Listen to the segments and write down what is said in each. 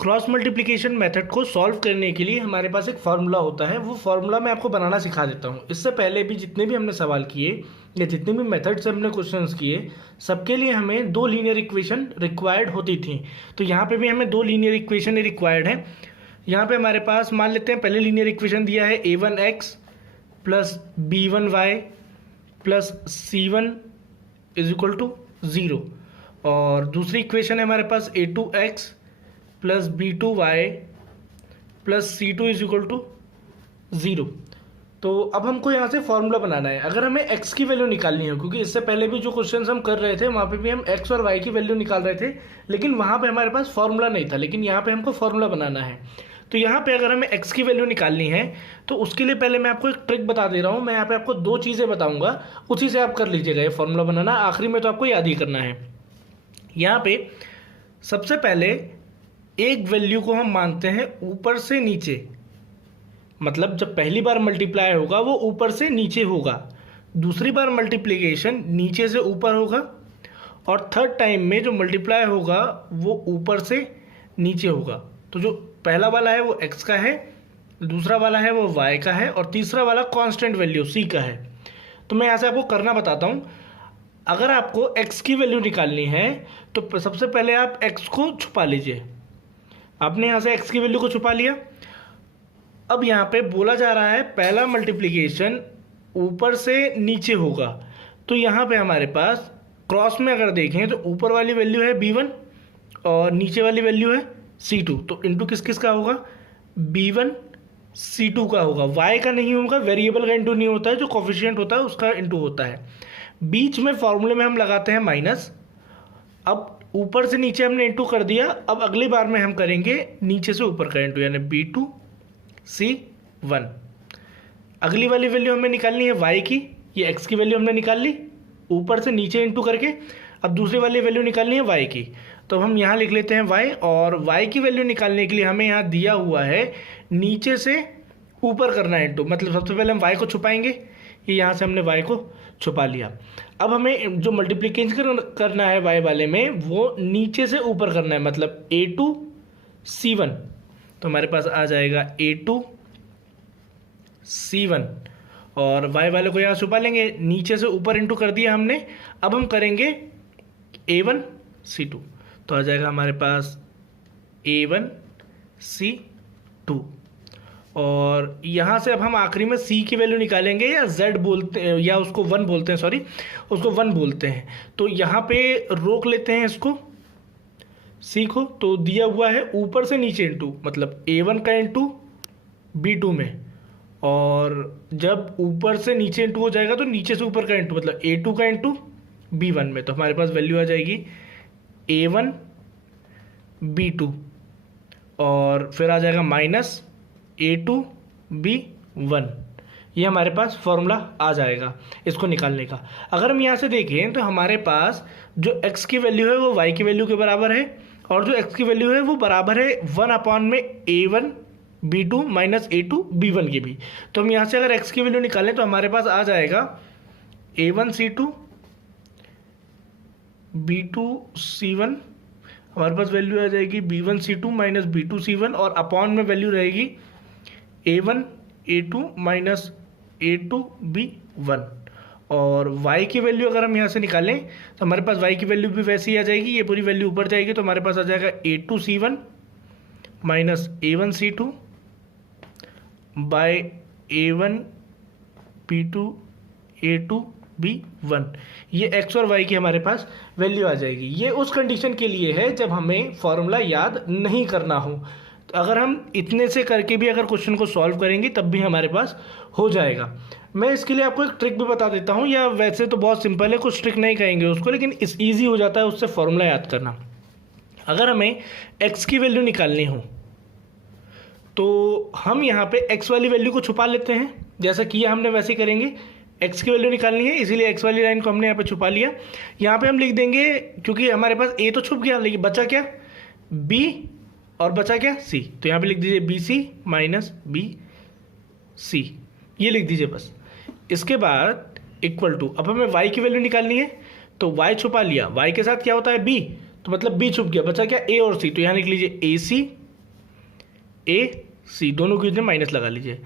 Cross multiplication method को solve करने के लिए हमारे पास एक फार्मूला होता है। वो फार्मूला मैं आपको बनाना सिखा देता हूँ। इससे पहले भी जितने भी हमने सवाल किए या जितने भी मेथड से हमने क्वेश्चंस किए, सबके लिए हमें दो लीनियर इक्वेशन रिक्वायर्ड होती थी। तो यहाँ पे भी हमें दो लीनियर इक्वेशन रिक्वायर्ड है। यहाँ पे हमारे पास मान लेते हैं पहले लीनियर इक्वेशन दिया है a1x plus b1y plus c1 is equal to 0, और दूसरी इक्वेशन है हमारे पास a2x plus b2y plus c2 is equal to 0। तो अब हमको यहाँ से फॉर्मूला बनाना है। अगर हमें x की वैल्यू निकालनी है, क्योंकि इससे पहले भी जो क्वेश्चंस हम कर रहे थे वहाँ पे भी हम x और y की वैल्यू निकाल रहे थे, लेकिन वहाँ पे हमारे पास फॉर्मूला नहीं था। लेकिन यहाँ पे हमको फॉर्मूला बनाना है। तो यहाँ पे अगर हमें x की वैल्यू निकालनी है तो उसके लिए पहले मैं आपको एक ट्रिक बता दे रहा हूँ। मैं यहाँ पे आपको दो चीज़ें बताऊँगा, उसी से आप कर लीजिएगा ये फॉर्मूला बनाना। आखिरी में तो आपको याद ही करना है। यहाँ पे सबसे पहले एक वैल्यू को हम मानते हैं ऊपर से नीचे, मतलब जब पहली बार मल्टीप्लाई होगा वो ऊपर से नीचे होगा, दूसरी बार मल्टीप्लिकेशन नीचे से ऊपर होगा, और थर्ड टाइम में जो मल्टीप्लाई होगा वो ऊपर से नीचे होगा। तो जो पहला वाला है वो x का है, दूसरा वाला है वो y का है, और तीसरा वाला कांस्टेंट वैल्यू c का है। तो मैं यहाँ से आपको करना बताता हूँ। अगर आपको x की वैल्यू निकालनी है तो सबसे पहले आप x को छुपा लीजिए। आपने यहाँ से x की वैल्यू को छुपा लिया। अब यहाँ पे बोला जा रहा है पहला मल्टीप्लिकेशन ऊपर से नीचे होगा। तो यहाँ पे हमारे पास क्रॉस में अगर देखें तो ऊपर वाली वैल्यू है b1 और नीचे वाली वैल्यू है c2। तो इंटू किस किस का होगा? b1 c2 का होगा। y का नहीं होगा, वेरिएबल का इंटू नहीं होता है, जो कोफिशिएंट होता है उसका इंटू होता है। बीच में फॉर्मूले में हम लगाते हैं माइनस। अब ऊपर से नीचे हमने इंटू कर दिया। अब अगली बार में हम करेंगे नीचे से ऊपर का इंटू, यानी b2 c1। अगली वाली वैल्यू हमें निकालनी है y की। ये x की वैल्यू हमने निकाल ली ऊपर से नीचे इंटू करके। अब दूसरी वाली वैल्यू निकालनी है y की। तो हम यहाँ लिख लेते हैं y, और y की वैल्यू निकालने के लिए हमें यहाँ दिया हुआ है नीचे से ऊपर करना है इंटू। मतलब सबसे पहले हम y को छुपाएंगे। ये यहाँ से हमने y को छुपा लिया। अब हमें जो मल्टीप्लिकेशन करना है y वाले में वो नीचे से ऊपर करना है, मतलब a2 c1। तो हमारे पास आ जाएगा a2 c1, और y वाले को यहाँ छुपा लेंगे। नीचे से ऊपर इंटू कर दिया हमने। अब हम करेंगे a1 c2, तो आ जाएगा हमारे पास a1 c2। और यहाँ से अब हम आखिरी में c की वैल्यू निकालेंगे, या z बोलते हैं, या उसको 1 बोलते हैं, सॉरी उसको 1 बोलते हैं। तो यहाँ पे रोक लेते हैं इसको c को। तो दिया हुआ है ऊपर से नीचे इंटू, मतलब a1 का इंटू b2 में, और जब ऊपर से नीचे इंटू हो जाएगा तो नीचे से ऊपर का इंटू, मतलब a2 का इंटू b1 में। तो हमारे पास वैल्यू आ जाएगी a1 b2, और फिर आ जाएगा माइनस a2 b1। ये हमारे पास फॉर्मूला आ जाएगा इसको निकालने का। अगर हम यहाँ से देखें तो हमारे पास जो x की वैल्यू है वो y की वैल्यू के बराबर है, और जो x की वैल्यू है वो बराबर है 1 में a1 b2 minus a2 b1 की भी। तो हम यहाँ से अगर x की वैल्यू निकालें तो हमारे पास आ जाएगा a1 c2 b2 c1। हमारे पास वैल्यू आ जाएगी b1 c2 minus b2 c1, और अपॉन में वैल्यू रहेगी a1 a2 minus a2 b1। और y की वैल्यू अगर हम यहाँ से निकालें तो हमारे पास y की वैल्यू भी वैसे ही आ जाएगी। ये पूरी वैल्यू ऊपर जाएगी, तो हमारे पास आ जाएगा a2 c1 minus a1 c2 bye a1 b2 a2 b1। ये x और y की हमारे पास वैल्यू आ जाएगी। ये उस कंडीशन के लिए है जब हमें फॉर्मूला याद नहीं करना हो। तो अगर हम इतने से करके भी अगर क्वेश्चन को सॉल्व करेंगे तब भी हमारे पास हो जाएगा। मैं इसके लिए आपको एक ट्रिक भी बता देता हूँ, या वैसे तो बहुत सिंपल है, कुछ ट्रिक नहीं कहेंगे उसको, लेकिन इस ईजी हो जाता है उससे फॉर्मूला याद करना। अगर हमें x की वैल्यू निकालनी हो तो हम यहाँ पे x वाली वैल्यू को छुपा लेते हैं, जैसा किया हमने वैसे ही करेंगे। x की वैल्यू निकालनी है, इसीलिए x वाली लाइन को हमने यहाँ पे छुपा लिया। यहाँ पे हम लिख देंगे, क्योंकि हमारे पास a तो छुप गया, लेकिन बचा क्या? b, और बचा क्या? c। तो यहाँ पे लिख दीजिए bc माइनस bc, ये लिख दीजिए बस। इसके बाद इक्वल टू, अब हमें y की वैल्यू निकालनी है तो y छुपा लिया। y के साथ क्या होता है? b, तो मतलब b छुप गया, बचा क्या? a और c। तो यहाँ लिख लीजिए ac ए सी, दोनों के बीच में माइनस लगा लीजिए।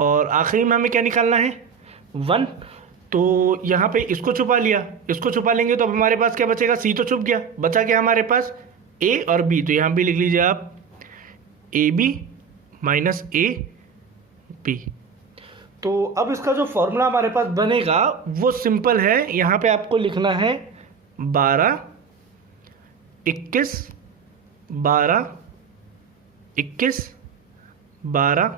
और आखिरी में हमें क्या निकालना है, 1। तो यहाँ पे इसको छुपा लिया, इसको छुपा लेंगे तो अब हमारे पास क्या बचेगा, सी तो छुप गया, बचा क्या हमारे पास ए और बी। तो यहाँ भी लिख लीजिए आप A B minus A B. तो अब इसका जो फॉर्मूला हमारे पास बनेगा वो सिंपल है, यहाँ पे आपको लिखना है 12 21 12 21 12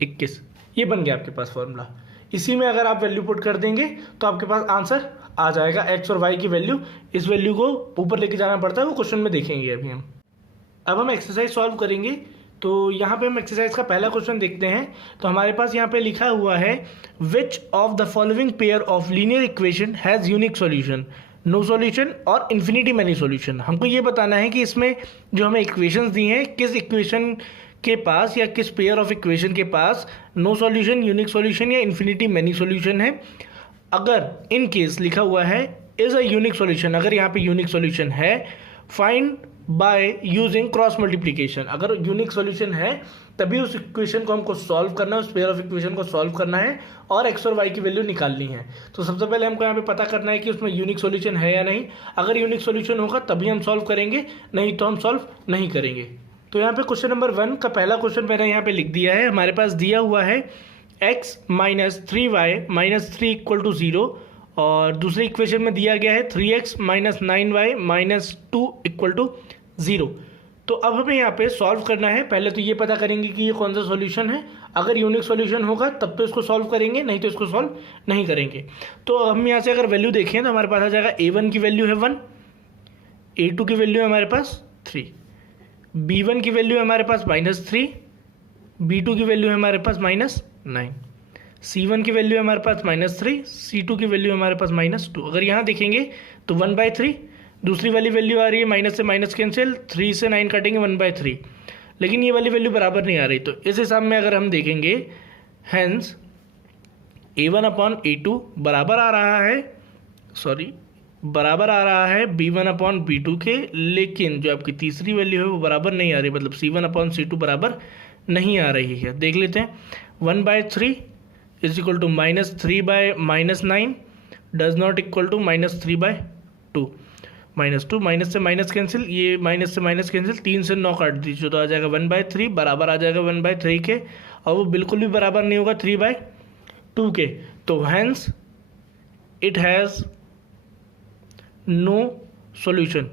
21, ये बन गया आपके पास फॉर्मूला। इसी में अगर आप वैल्यू पुट कर देंगे तो आपके पास आंसर आ जाएगा। एक्स और वाई की वैल्यू, इस वैल्यू को ऊपर लेके जाना पड़ता है, वो क्वेश्चन में देखेंगे अभी हम। अब हम एक्सरसाइज सॉल्व करेंगे। तो यहाँ पे हम एक्सरसाइज का पहला क्वेश्चन देखते हैं। तो हमारे पास यहाँ पे लिखा हुआ है which of the following pair of linear equation has unique solution, no solution और इन्फिनिटी मैनी सॉल्यूशन। हमको ये बताना है कि इसमें जो हमें इक्वेशंस दी हैं किस इक्वेशन के पास या किस पेयर ऑफ इक्वेशन के पास नो सॉल्यूशन, यूनिक सॉल्यूशन या इन्फिनिटी मैनी सॉल्यूशन है। अगर इन केस लिखा हुआ है इज अ यूनिक सॉल्यूशन, अगर यहाँ पे यूनिक सॉल्यूशन है, find by using cross multiplication. अगर यूनिक सॉल्यूशन है तभी उस इक्वेशन को हमको सॉल्व करना है, उस पेयर ऑफ इक्वेशन को सॉल्व करना है और एक्स और वाई की वैल्यू निकालनी है। तो सबसे पहले हमको यहाँ पे पता करना है कि उसमें यूनिक सॉल्यूशन है या नहीं। अगर यूनिक सॉल्यूशन होगा तभी हम सॉल्व करेंगे, नहीं तो हम सॉल्व नहीं करेंगे। तो यहाँ पे क्वेश्चन नंबर 1 का पहला क्वेश्चन मैंने यहाँ पे लिख दिया है। हमारे पास दिया हुआ है x minus 3y minus 3 equal to 0 और दूसरे इक्वेशन में दिया गया है 3x minus 9y minus 2 equal to 0। तो अब हमें यहाँ पे सॉल्व करना है। पहले तो ये पता करेंगे कि ये कौन सा सॉल्यूशन है। अगर यूनिक सॉल्यूशन होगा तब तो इसको सॉल्व करेंगे, नहीं तो इसको सॉल्व नहीं करेंगे। तो हम यहाँ से अगर वैल्यू देखें तो हमारे पास आ जाएगा a1 की वैल्यू है 1, a2 की वैल्यू है हमारे पास 3, b1 की वैल्यू है हमारे पास -3, b2 की वैल्यू है हमारे पास -9, c1 की वैल्यू है हमारे पास -3, c2 की वैल्यू है हमारे पास -2। अगर यहाँ देखेंगे तो 1/3, दूसरी वाली वैल्यू आ रही है माइनस से माइनस कैंसिल, 3 से 9 काटेंगे 1/3, लेकिन ये वाली वैल्यू बराबर नहीं आ रही। तो इस हिसाब में अगर हम देखेंगे हैंस a1/a2 बराबर आ रहा है, बराबर आ रहा है b1/b2 के, लेकिन जो आपकी तीसरी वैल्यू है वो बराबर नहीं आ रही, मतलब c1/c2 बराबर नहीं आ रही है। देख लेते हैं 1/3 is equal to -3/-9 does not equal to -3/2, -2 minus से माइनस कैंसिल, ये माइनस से माइनस कैंसिल, 3 से 9 काट दीजिए तो आ जाएगा 1/3 बराबर आ जाएगा 1/3 के, और वो बिल्कुल भी बराबर नहीं होगा 3/2 के। तो hence it has no solution.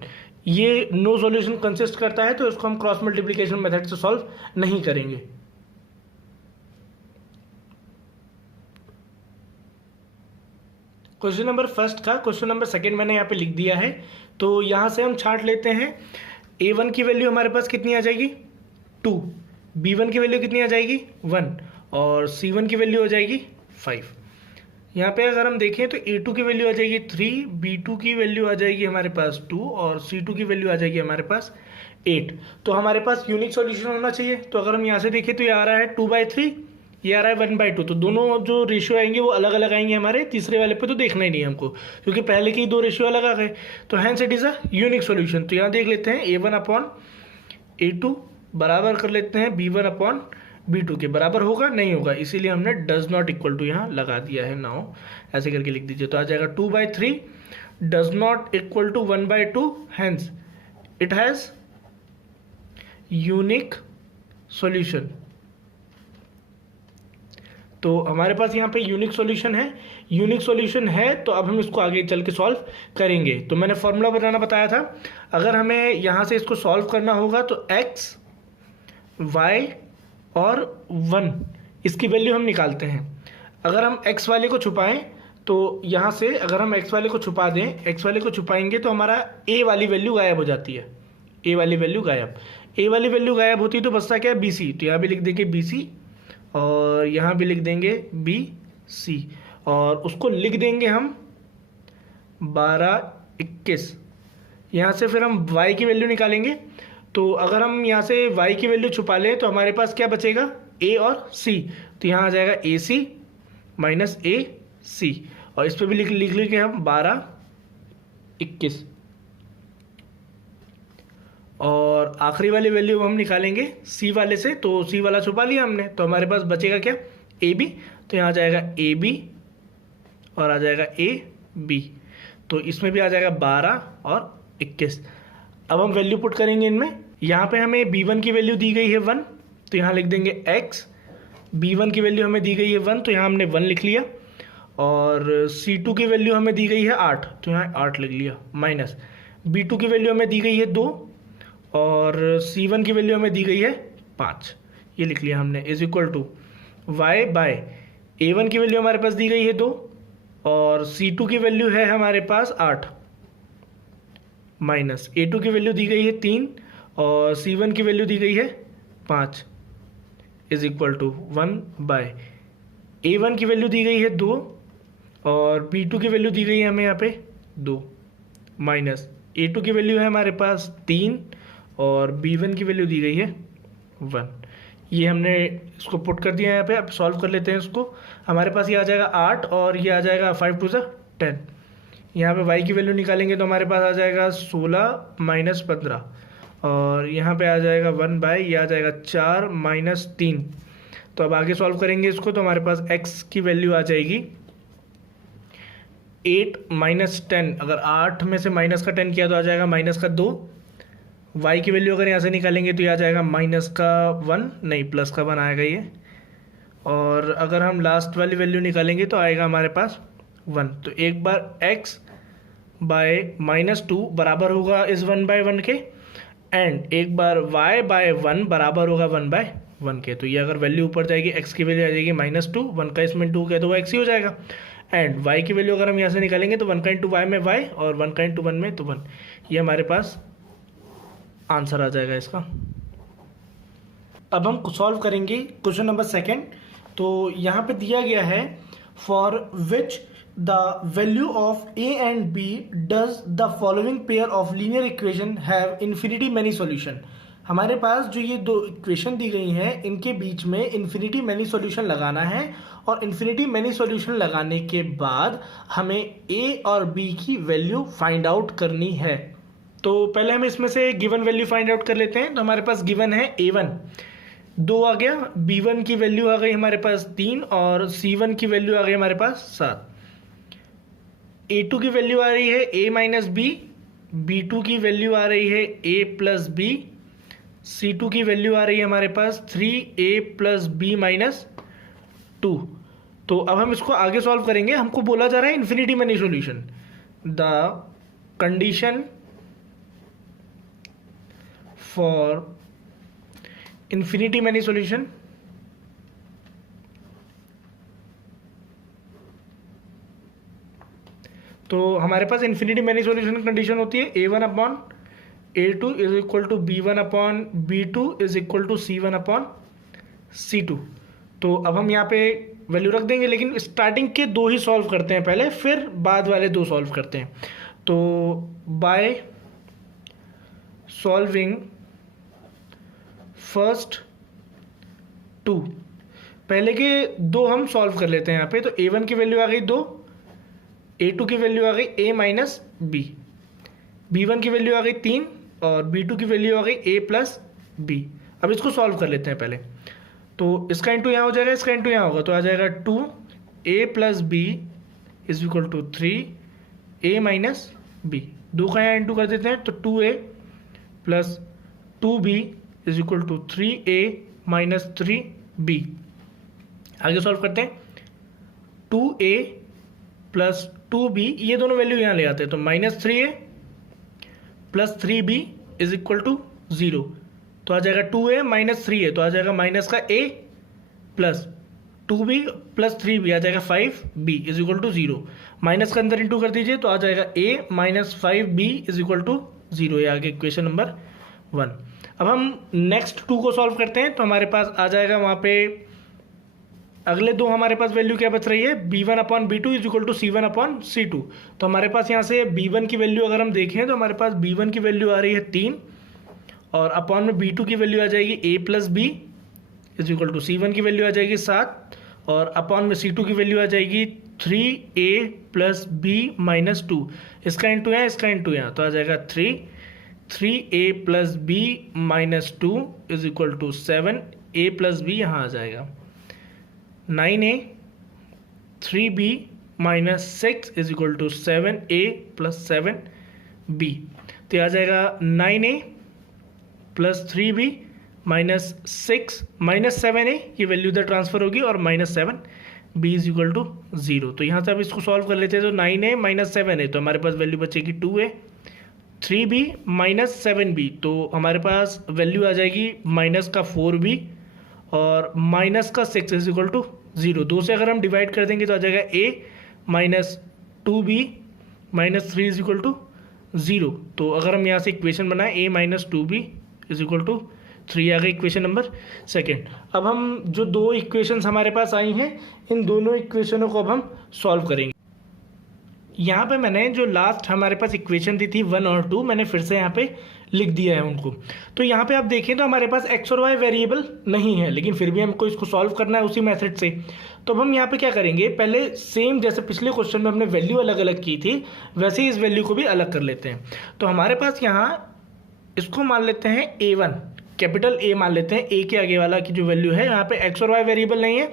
ये नो सॉल्यूशन कंसिस्ट करता है तो इसको हम क्रॉस मल्टीप्लिकेशन मेथड से सॉल्व नहीं करेंगे। क्वेश्चन नंबर फर्स्ट का क्वेश्चन नंबर सेकंड मैंने यहाँ पे लिख दिया है। तो यहाँ से हम छांट लेते हैं। a1 की वैल्यू हमारे पास कितनी आ जाएगी 2, b1 की वैल्यू कितनी आ जाएगी 1 और c1 की वैल्यू हो जाएगी 5। यहाँ पे अगर हम देखें तो a2 की वैल्यू आ जाएगी 3, b2 की वैल्यू आ जाएगी हमारे पास 2 और c2 की वैल्यू आ जाएगी हमारे पास 8। तो हमारे पास यूनिक सॉल्यूशन होना चाहिए। तो अगर हम यहाँ से देखें तो ये आ रहा है 2/3, ये आ रहा है 1/2। तो दोनों जो रेशियो आएंगे वो अलग अलग आएंगे हमारे, तीसरे वाले पे तो देखना ही नहीं है हमको क्योंकि पहले के ही दो रेशियो अलग आ गए। तो hence it is a unique solution. तो यहाँ देख लेते हैं a1/a2 बराबर कर लेते हैं b1/b2 के, बराबर होगा नहीं होगा, इसीलिए हमने डज नॉट इक्वल टू यहाँ लगा दिया है। नाउ ऐसे करके लिख दीजिए तो आ जाएगा 2/3 does not equal to 1/2, hence it has unique solution. तो हमारे पास यहाँ पे यूनिक सॉल्यूशन है, यूनिक सॉल्यूशन है तो अब हम इसको आगे चल के सॉल्व करेंगे। तो मैंने फॉर्मूला बनाना बताया था, अगर हमें यहाँ से इसको सॉल्व करना होगा तो x, y और 1 इसकी वैल्यू हम निकालते हैं। अगर हम x वाले को छुपाएं तो यहाँ से अगर हम x वाले को छुपा दें, x वाले को छुपाएंगे तो हमारा a वाली वैल्यू गायब हो जाती है, a वाली वैल्यू गायब, a वाली वैल्यू गायब होती है तो बचता क्या है bc। तो यहाँ भी लिख देंगे bc और यहाँ भी लिख देंगे BC और उसको लिख देंगे हम 12/21। यहाँ से फिर हम y की वैल्यू निकालेंगे। तो अगर हम यहाँ से y की वैल्यू छुपा लें तो हमारे पास क्या बचेगा a और c। तो यहाँ आ जाएगा AC माइनस AC और इस पर भी लिख लेंगे हम 12/21। और आखिरी वाली वैल्यू हम निकालेंगे सी वाले से, तो सी वाला छुपा लिया हमने, तो हमारे पास बचेगा क्या, ए बी। तो यहाँ आ जाएगा ए बी और आ जाएगा ए बी, तो इसमें भी आ जाएगा 12 और 21। अब हम वैल्यू पुट करेंगे इनमें। यहाँ पे हमें b1 की वैल्यू दी गई है 1, तो यहाँ लिख देंगे x। b1 की वैल्यू हमें दी गई है 1, तो यहाँ हमने 1 लिख लिया। और c2 की वैल्यू हमें दी गई है 8, तो यहाँ 8 लिख लिया। माइनस b2 की वैल्यू हमें दी गई है 2 और c1 की वैल्यू हमें दी गई है 5, ये लिख लिया हमने। Is equal to y by a1 की वैल्यू हमारे पास दी गई है 2 और c2 की वैल्यू है हमारे पास 8, माइनस a2 की वैल्यू दी गई है 3 और c1 की वैल्यू दी गई है 5, is equal to 1 bye a1 की वैल्यू दी गई है 2 और b2 की वैल्यू दी गई है हमें यहाँ पे 2, माइनस a2 की वैल्यू है हमारे पास 3 और b1 की वैल्यू दी गई है 1। ये हमने इसको पुट कर दिया यहाँ पे। अब सॉल्व कर लेते हैं इसको। हमारे पास ये आ जाएगा 8 और ये आ जाएगा 5 टू 10। यहाँ पे y की वैल्यू निकालेंगे तो हमारे पास आ जाएगा 16 माइनस 15 और यहाँ पे आ जाएगा 1 बाय, ये आ जाएगा 4 माइनस 3। तो अब आगे सॉल्व करेंगे इसको, तो हमारे पास x की वैल्यू आ जाएगी 8 माइनस 10। अगर 8 में से माइनस का 10 किया तो आ जाएगा माइनस का 2। y की वैल्यू अगर यहाँ से निकालेंगे तो ये आ जाएगा माइनस का 1, नहीं प्लस का 1 आएगा ये। और अगर हम लास्ट वाली वैल्यू निकालेंगे तो आएगा हमारे पास 1। तो एक बार x बाय -2 बराबर होगा इस 1 बाय 1 के, एंड एक बार y बाय 1 बराबर होगा 1 बाय 1 के। तो ये अगर वैल्यू ऊपर जाएगी, x की वैल्यू आ जाएगी -2, 1 का इसमें 2 के तो वो x ही हो जाएगा। एंड y की वैल्यू अगर हम यहाँ से निकालेंगे तो 1 का इंटू y में y और 1 का इंटू 1 में तो 1। ये हमारे पास आंसर आ जाएगा इसका। अब हम सॉल्व करेंगे क्वेश्चन नंबर 2। तो यहाँ पे दिया गया है for which the value of a and b does the following pair of linear equation have infinity many solution. हमारे पास जो ये दो इक्वेशन दी गई हैं इनके बीच में इन्फिनिटी मैनी सॉल्यूशन लगाना है, और इन्फिनिटी मैनी सॉल्यूशन लगाने के बाद हमें a और b की वैल्यू फाइंड आउट करनी है। तो पहले हम इसमें से गिवन वैल्यू फाइंड आउट कर लेते हैं। तो हमारे पास गिवन है a1 2 आ गया, b1 की वैल्यू आ गई हमारे पास 3 और c1 की वैल्यू आ गई हमारे पास 7। a2 की वैल्यू आ रही है a माइनस बी, b2 की वैल्यू आ रही है a प्लस बी, c2 की वैल्यू आ रही है हमारे पास 3a प्लस b माइनस 2। तो अब हम इसको आगे सॉल्व करेंगे। हमको बोला जा रहा है infinity many solution. The condition for infinity many solution तो हमारे पास इन्फिनिटी मैनी सॉल्यूशन कंडीशन होती है a1 upon a2 is equal to b1 upon b2 is equal to c1 upon c2। तो अब हम यहाँ पे वैल्यू रख देंगे, लेकिन स्टार्टिंग के 2 ही सॉल्व करते हैं पहले, फिर बाद वाले 2 सॉल्व करते हैं। तो बाय सॉल्विंग फर्स्ट 2, पहले के 2 हम सॉल्व कर लेते हैं यहाँ पे। तो a1 की वैल्यू आ गई 2, a2 की वैल्यू आ गई a माइनस बी, b1 की वैल्यू आ गई 3 और b2 की वैल्यू आ गई a प्लस बी। अब इसको सॉल्व कर लेते हैं पहले। तो इसका इंटू यहाँ हो जाएगा, इसका इंटू यहाँ होगा, तो आ जाएगा 2a plus B is equal to 3a minus B. 2 का यहाँ इंटू कर देते हैं तो 2a plus 2b is equal to 3a minus 3b। आगे सॉल्व करते हैं। 2a प्लस 2b, ये दोनों वैल्यू यहाँ ले आते हैं, तो minus 3a plus 3b is equal to 0। तो आ जाएगा 2a माइनस 3a, तो आ जाएगा माइनस का a plus 2b plus 3b आ जाएगा 5b is equal to 0। Minus का अंदर इंटू कर दीजिए तो आ जाएगा a minus 5b is equal to 0। ये आगे इक्वेशन नंबर 1। अब हम नेक्स्ट 2 को सॉल्व करते हैं। तो हमारे पास आ जाएगा वहाँ पे अगले 2 हमारे पास वैल्यू क्या बच रही है, b1 upon b2 is equal to c1 upon c2। तो हमारे पास यहाँ से b1 की वैल्यू अगर हम देखें तो हमारे पास b1 की वैल्यू आ रही है 3 और अपॉन में b2 की वैल्यू आ जाएगी a plus B is equal to c1 की वैल्यू आ जाएगी 7 और अपॉन में c2 की वैल्यू आ जाएगी 3a प्लस बी माइनस 2। इसका इंटू यहाँ, इसका इंटू यहाँ, तो आ जाएगा 3 3a plus B minus 2 is equal to 7, a plus B यहाँ आ जाएगा। 9a 3b minus 6 is equal to 7a plus 7b। तो आ जाएगा 9a plus 3b minus 6 minus 7a, ये वैल्यू इधर ट्रांसफर होगी, और minus 7b is equal to 0। तो यहाँ से अब इसको सॉल्व कर लेते हैं। तो 9a माइनस 7a, तो हमारे पास वैल्यू बचेगी 2a। 3b माइनस 7b, तो हमारे पास वैल्यू आ जाएगी माइनस का 4b और माइनस का 6 इज इक्वल टू 0। 2 से अगर हम डिवाइड कर देंगे तो आ जाएगा a minus 2b minus 3 is equal to 0। तो अगर हम यहाँ से इक्वेशन बनाएं a minus 2b is equal to 3 आ गई इक्वेशन नंबर सेकेंड। अब हम जो दो इक्वेशंस हमारे पास आई हैं, इन दोनों इक्वेशनों को अब हम सॉल्व करेंगे। यहाँ पे मैंने जो लास्ट हमारे पास इक्वेशन दी थी 1 और 2, मैंने फिर से यहाँ पे लिख दिया है उनको। तो यहाँ पे आप देखें तो हमारे पास x और y वेरिएबल नहीं है, लेकिन फिर भी हमको इसको सॉल्व करना है उसी मेथड से। तो अब हम यहाँ पे क्या करेंगे, पहले सेम जैसे पिछले क्वेश्चन में हमने वैल्यू अलग अलग की थी, वैसे ही इस वैल्यू को भी अलग कर लेते हैं। तो हमारे पास यहाँ इसको मान लेते हैं a1, कैपिटल A मान लेते हैं। a के आगे वाला की जो वैल्यू है, यहाँ पे x और y वेरिएबल नहीं है,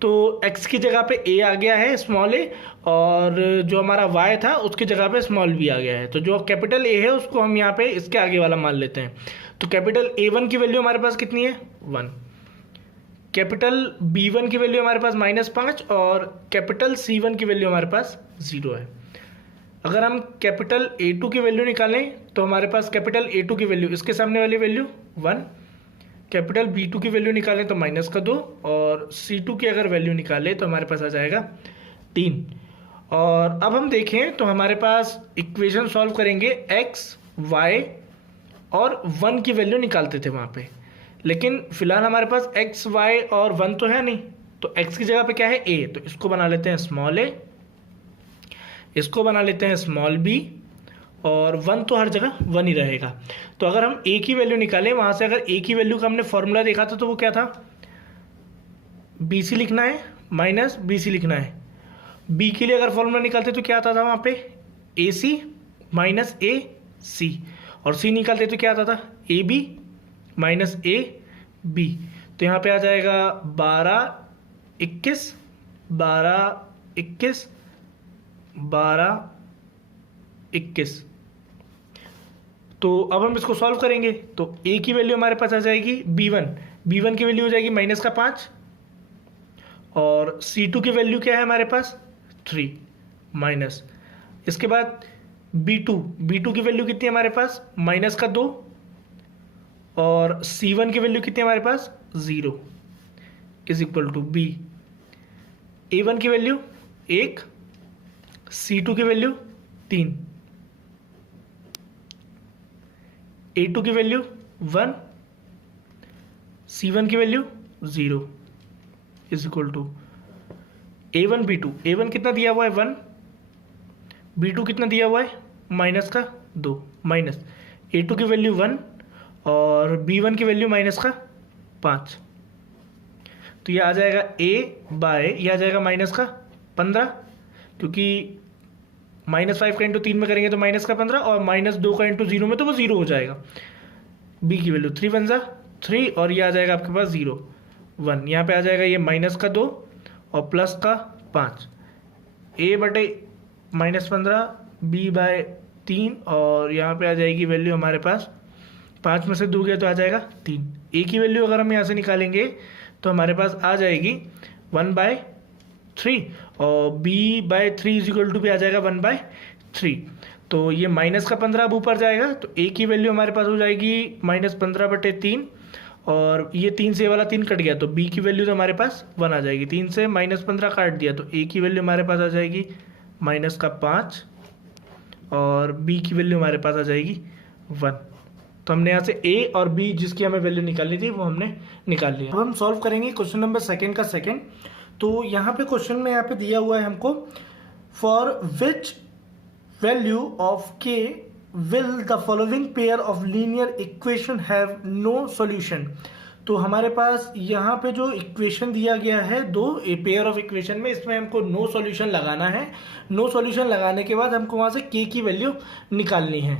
तो x की जगह पे a आ गया है स्मॉल a, और जो हमारा y था उसकी जगह पे स्मॉल b आ गया है। तो जो कैपिटल A है उसको हम यहाँ पे इसके आगे वाला मान लेते हैं। तो कैपिटल A1 की वैल्यू हमारे पास कितनी है, 1। कैपिटल B1 की वैल्यू हमारे पास -5, और कैपिटल C1 की वैल्यू हमारे पास 0 है। अगर हम कैपिटल A2 की वैल्यू निकालें तो हमारे पास कैपिटल A2 की वैल्यू, इसके सामने वाली वैल्यू 1। कैपिटल B2 की वैल्यू निकालें तो -2, और C2 की अगर वैल्यू निकालें तो हमारे पास आ जाएगा 3। और अब हम देखें तो हमारे पास इक्वेशन सॉल्व करेंगे, x, y और 1 की वैल्यू निकालते थे वहाँ पे, लेकिन फिलहाल हमारे पास x, y और 1 तो है नहीं। तो x की जगह पे क्या है, a, तो इसको बना लेते हैं स्मॉल a, इसको बना लेते हैं स्मॉल b, और 1 तो हर जगह 1 ही रहेगा। तो अगर हम a की वैल्यू निकालें, वहाँ से अगर a की वैल्यू का हमने फॉर्मूला देखा था तो वो क्या था, bc लिखना है माइनस bc लिखना है। b के लिए अगर फॉर्मूला निकालते तो क्या आता था वहाँ पे, ac माइनस ac, और c निकालते तो क्या आता था, ab माइनस ab। तो यहाँ पे आ जाएगा 12, 21, 12, 21, 12, 21। तो अब हम इसको सॉल्व करेंगे तो a की वैल्यू हमारे पास आ जाएगी b1 की वैल्यू हो जाएगी -5, और c2 की वैल्यू क्या है हमारे पास 3 माइनस। इसके बाद b2 की वैल्यू कितनी है हमारे पास -2, और c1 की वैल्यू कितनी है हमारे पास 0 is equal to b। a1 की वैल्यू 1, c2 की वैल्यू 3, a2 की वैल्यू 1, c1 की value 0 is equal to a1 b2। a1 कितना दिया हुआ है 1, b2 कितना दिया हुआ है -2 माइनस a2 की वैल्यू 1, और b1 की वैल्यू -5। तो ये आ जाएगा ये आ जाएगा -15, क्योंकि -5 का इंटू 3 में करेंगे तो -15, और -2 का इंटू 0 में तो वो 0 हो जाएगा। b की वैल्यू 3 × 3, और ये आ जाएगा आपके पास 0, 1। यहाँ पे आ जाएगा ये -2 और +5, a/-15, b/3, और यहाँ पे आ जाएगी वैल्यू हमारे पास 5 में से 2 गया तो आ जाएगा 3। a की वैल्यू अगर हम यहाँ से निकालेंगे तो हमारे पास आ जाएगी 1/3, और b/3 इज इक्वल टू भी आ जाएगा 1/3। तो ये -15 अब ऊपर जाएगा, तो a की वैल्यू हमारे पास हो जाएगी -15/3, और ये 3 से वाला 3 कट गया, तो b की वैल्यू तो हमारे पास 1 आ जाएगी। 3 से -15 काट दिया तो a की वैल्यू हमारे पास आ जाएगी -5, और b की वैल्यू हमारे पास आ जाएगी 1। तो हमने यहाँ से a और b जिसकी हमें वैल्यू निकालनी थी वो हमने निकाल लिया। अब हम सॉल्व करेंगे क्वेश्चन नंबर सेकेंड का सेकेंड। तो यहाँ पे क्वेश्चन में यहाँ पे दिया हुआ है हमको, for which value of k will the following pair of linear equation have no solution. तो हमारे पास यहाँ पे जो इक्वेशन दिया गया है दो पेयर ऑफ इक्वेशन में, इसमें हमको नो सॉल्यूशन लगाना है। नो सॉल्यूशन लगाने के बाद हमको वहाँ से k की वैल्यू निकालनी है।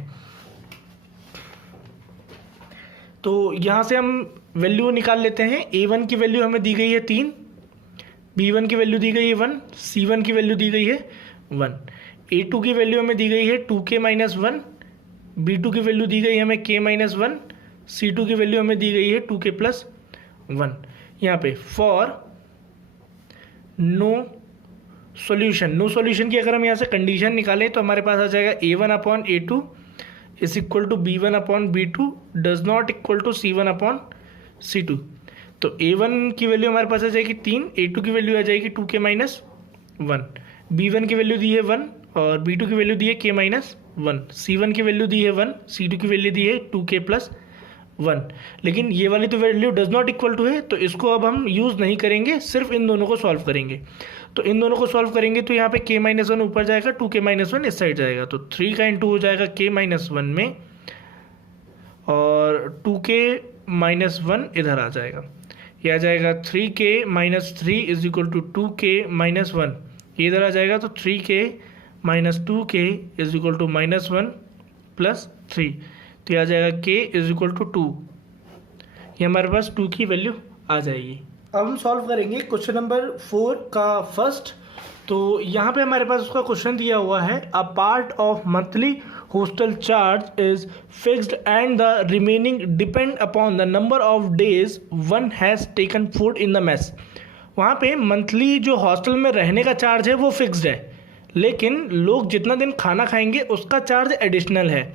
तो यहाँ से हम वैल्यू निकाल लेते हैं। A1 की वैल्यू हमें दी गई है 3, B1 की वैल्यू दी गई है 1, C1 की वैल्यू दी गई है 1, A2 की वैल्यू हमें दी गई है 2k-1, B2 की वैल्यू दी गई है हमें k-1, C2 की वैल्यू हमें दी गई है 2k+1। यहाँ पे फॉर नो सॉल्यूशन की अगर हम यहाँ से कंडीशन निकालें तो हमारे पास आ जाएगा A1/A2 is equal to B1/B2 does not equal to C1/C2। तो A1 की वैल्यू हमारे पास आ जाएगी 3, A2 की वैल्यू आ जाएगी 2k-1, B1 की वैल्यू दी है 1 और B2 की वैल्यू दी है k-1, C1 की वैल्यू दी है 1, C2 की वैल्यू दी है 2k+1। लेकिन ये वाली तो value does not equal to है, तो इसको अब हम यूज़ नहीं करेंगे, सिर्फ इन दोनों को सॉल्व करेंगे। तो इन दोनों को सॉल्व करेंगे तो यहाँ पे k-1 ऊपर जाएगा, 2k-1 इस साइड जाएगा, तो 3 का इंटू हो जाएगा k-1 में और 2k-1 इधर आ जाएगा। ये आ जाएगा 3k-3 is equal to 2k-1, ये इधर आ जाएगा तो 3k-2k इज इक्वल टू -1 + 3, तो ये आ जाएगा k इज इक्वल टू 2। ये हमारे पास 2 की वैल्यू आ जाएगी। अब हम सॉल्व करेंगे क्वेश्चन नंबर 4 का फर्स्ट। तो यहाँ पे हमारे पास उसका क्वेश्चन दिया हुआ है, a part of monthly hostel charge is fixed and the remaining depend upon the number of days one has taken food in the mess. वहाँ पे मंथली जो हॉस्टल में रहने का चार्ज है वो फिक्स्ड है, लेकिन लोग जितना दिन खाना खाएंगे उसका चार्ज एडिशनल है।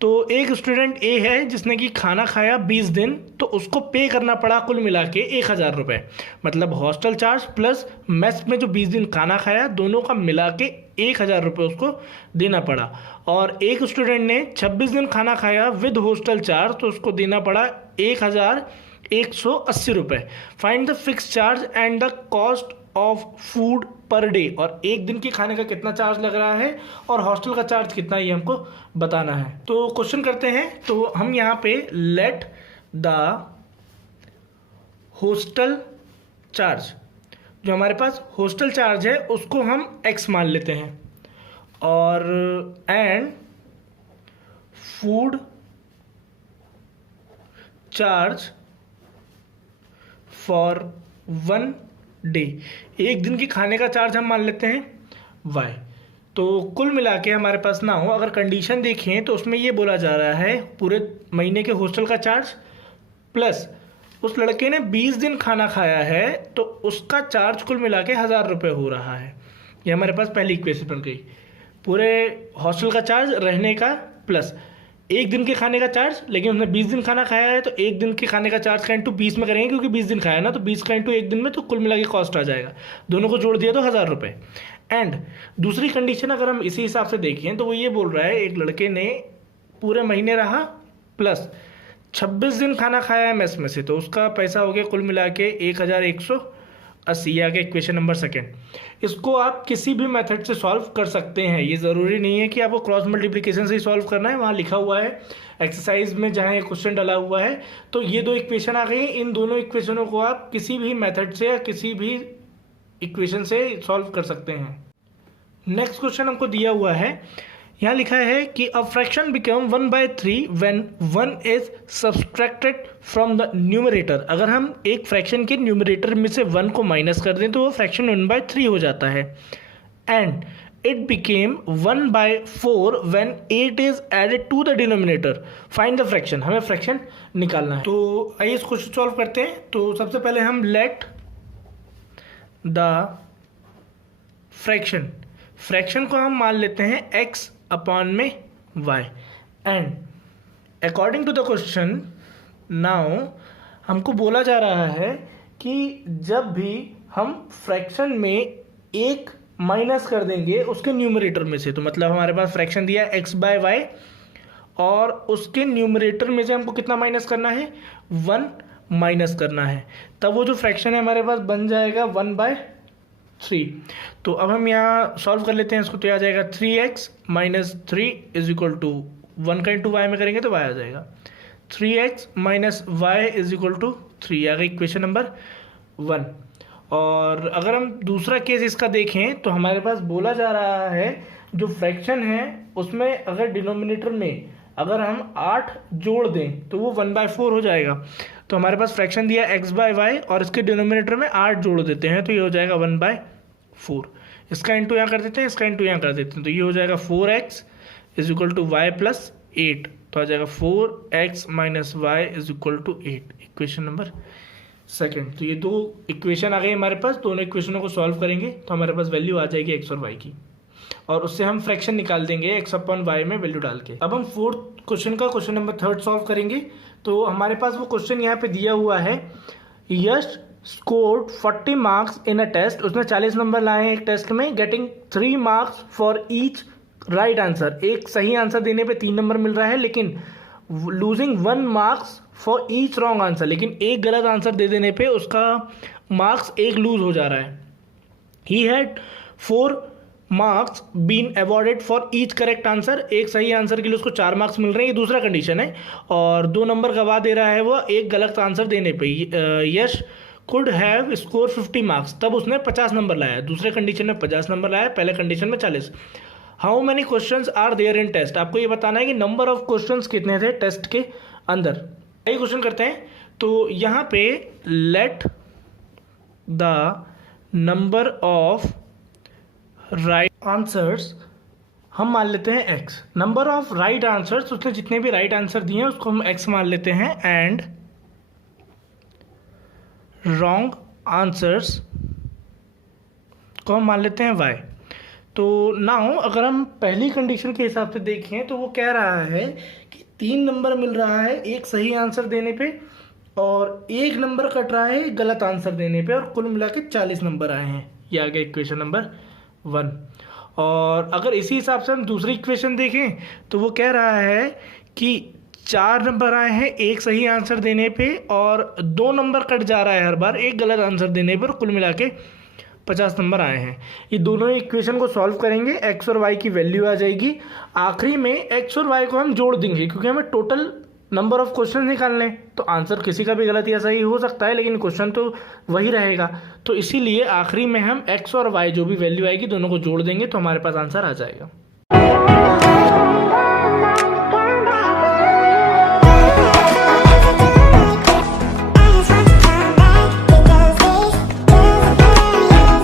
तो एक स्टूडेंट ए है जिसने कि खाना खाया 20 दिन, तो उसको पे करना पड़ा कुल मिला के 1000 रुपये, मतलब हॉस्टल चार्ज प्लस मेस में जो 20 दिन खाना खाया दोनों का मिला के 1000 रुपये उसको देना पड़ा। और एक स्टूडेंट ने 26 दिन खाना खाया विद हॉस्टल चार्ज, तो उसको देना पड़ा 1180 रुपये। Find the fix charge and the cost of food per day, और एक दिन के खाने का कितना चार्ज लग रहा है और हॉस्टल का चार्ज कितना, ये हमको बताना है। तो क्वेश्चन करते हैं। तो हम यहाँ पे लेट द हॉस्टल चार्ज, जो हमारे पास हॉस्टल चार्ज है उसको हम x मान लेते हैं, और and food charge for 1 day, एक दिन की खाने का चार्ज हम मान लेते हैं y। तो कुल मिला के हमारे पास ना हो, अगर कंडीशन देखें तो उसमें ये बोला जा रहा है पूरे महीने के हॉस्टल का चार्ज प्लस उस लड़के ने 20 दिन खाना खाया है तो उसका चार्ज कुल मिला के 1000 रुपये हो रहा है। ये हमारे पास पहली इक्वेशन बन गई, पूरे हॉस्टल का चार्ज रहने का प्लस एक दिन के खाने का चार्ज, लेकिन उसने 20 दिन खाना खाया है तो एक दिन के खाने का चार्ज का इंटू 20 में करेंगे, क्योंकि 20 दिन खाया ना, तो 20 का इंटू एक दिन में, तो कुल मिला के कॉस्ट आ जाएगा। दोनों को जोड़ दिया तो 1000 रुपये। एंड दूसरी कंडीशन अगर हम इसी हिसाब से देखें तो वो ये बोल रहा है एक लड़के ने पूरे महीने रहा प्लस 26 दिन खाना खाया है मेस में से, तो उसका पैसा हो गया कुल मिला के 1180। आगे इक्वेशन नंबर सेकेंड। इसको आप किसी भी मेथड से सॉल्व कर सकते हैं, ये ज़रूरी नहीं है कि आपको क्रॉस मल्टीप्लिकेशन से ही सॉल्व करना है। वहाँ लिखा हुआ है एक्सरसाइज में जहाँ ये क्वेश्चन डाला हुआ है, तो ये 2 इक्वेशन आ गई, इन दोनों इक्वेशनों को आप किसी भी मेथड से या किसी भी इक्वेशन से सॉल्व कर सकते हैं। नेक्स्ट क्वेश्चन हमको दिया हुआ है, यहाँ लिखा है कि a fraction become 1/3 when 1 is subtracted from the numerator. अगर हम एक फ्रैक्शन के न्यूमरेटर में से 1 को माइनस कर दें तो वो फ्रैक्शन 1/3 हो जाता है। And it became 1/4 when 8 is added to the denominator. Find the fraction, हमें फ्रैक्शन निकालना है। तो आइए इस क्वेश्चन सॉल्व करते हैं। तो सबसे पहले हम लेट द फ्रैक्शन को हम मान लेते हैं x अपॉन में y, and according to the question now हमको बोला जा रहा है कि जब भी हम फ्रैक्शन में एक माइनस कर देंगे उसके न्यूमरेटर में से, तो मतलब हमारे पास फ्रैक्शन दिया है x/y और उसके न्यूमरेटर में से हमको कितना माइनस करना है, 1 माइनस करना है, तब वो जो फ्रैक्शन है हमारे पास बन जाएगा 1/3। तो अब हम यहाँ सॉल्व कर लेते हैं इसको, तो आ जाएगा 3x - 3 इज इक्वल टू 1 का इंटू वाई में करेंगे तो y आ जाएगा 3x - y is equal to 3, आ गई इक्वेशन नंबर 1। और अगर हम दूसरा केस इसका देखें तो हमारे पास बोला जा रहा है जो फ्रैक्शन है उसमें अगर डिनोमिनेटर में अगर हम 8 जोड़ दें तो वो 1/4 हो जाएगा। तो हमारे पास फ्रैक्शन दिया x/y और इसके डिनोमिनेटर में 8 जोड़ देते हैं तो ये हो जाएगा 1/4। इसका इंटू यहाँ कर देते हैं, इसका इंटू यहाँ कर देते हैं, तो ये हो जाएगा 4x is equal to y plus 8। तो आ जाएगा 4x minus y is equal to 8, equation number second. तो ये दो इक्वेशन आ गई हमारे पास, दोनों इक्वेशनों को सॉल्व करेंगे तो हमारे पास वैल्यू आ जाएगी x और y की, और उससे हम फ्रैक्शन निकाल देंगे x/y में वैल्यू डाल के। अब हम फोर्थ क्वेश्चन का क्वेश्चन नंबर 3 सॉल्व करेंगे। तो हमारे पास वो क्वेश्चन यहाँ पे दिया हुआ है, Yash scored 40 marks in a test, उसने 40 नंबर लाए हैं एक टेस्ट में, getting 3 marks for each right answer, एक सही आंसर देने पे 3 नंबर मिल रहा है, लेकिन losing 1 marks for each wrong answer, लेकिन एक गलत आंसर दे देने पे उसका मार्क्स एक लूज हो जा रहा है। He had 4 marks been awarded for each correct answer, एक सही आंसर के लिए उसको 4 मार्क्स मिल रहे हैं, ये दूसरा कंडीशन है, और 2 नंबर गवा दे रहा है वो एक गलत आंसर देने पे। यश कुड हैव स्कोर 50 मार्क्स, तब उसने 50 नंबर लाया, दूसरे कंडीशन में 50 नंबर लाया, पहले कंडीशन में 40। How many questions are there in test, आपको ये बताना है कि नंबर ऑफ क्वेश्चंस कितने थे टेस्ट के अंदर। यही क्वेश्चन करते हैं, तो यहाँ पे let the number of right answers हम मान लेते हैं x, number of right answers, उसने जितने भी राइट आंसर दिए हैं उसको हम x मान लेते हैं, एंड रॉन्ग आंसर्स को हम मान लेते हैं y। तो नाउ अगर हम पहली कंडीशन के हिसाब से देखें तो वो कह रहा है कि 3 नंबर मिल रहा है एक सही आंसर देने पे और 1 नंबर कट रहा है गलत आंसर देने पे, और कुल मिला के 40 नंबर आए हैं। ये आ गया इक्वेशन नंबर 1। और अगर इसी हिसाब से हम दूसरी इक्वेशन देखें तो वो कह रहा है कि 4 नंबर आए हैं एक सही आंसर देने पे और 2 नंबर कट जा रहा है हर बार एक गलत आंसर देने पर, कुल मिला के 50 नंबर आए हैं। ये दोनों इक्वेशन को सॉल्व करेंगे, x और y की वैल्यू आ जाएगी। आखिरी में x और y को हम जोड़ देंगे क्योंकि हमें टोटल नंबर ऑफ क्वेश्चन निकालने, तो आंसर किसी का भी गलत या सही हो सकता है लेकिन क्वेश्चन तो वही रहेगा। तो इसीलिए आखिरी में हम x और y जो भी वैल्यू आएगी दोनों को जोड़ देंगे तो हमारे पास आंसर आ जाएगा।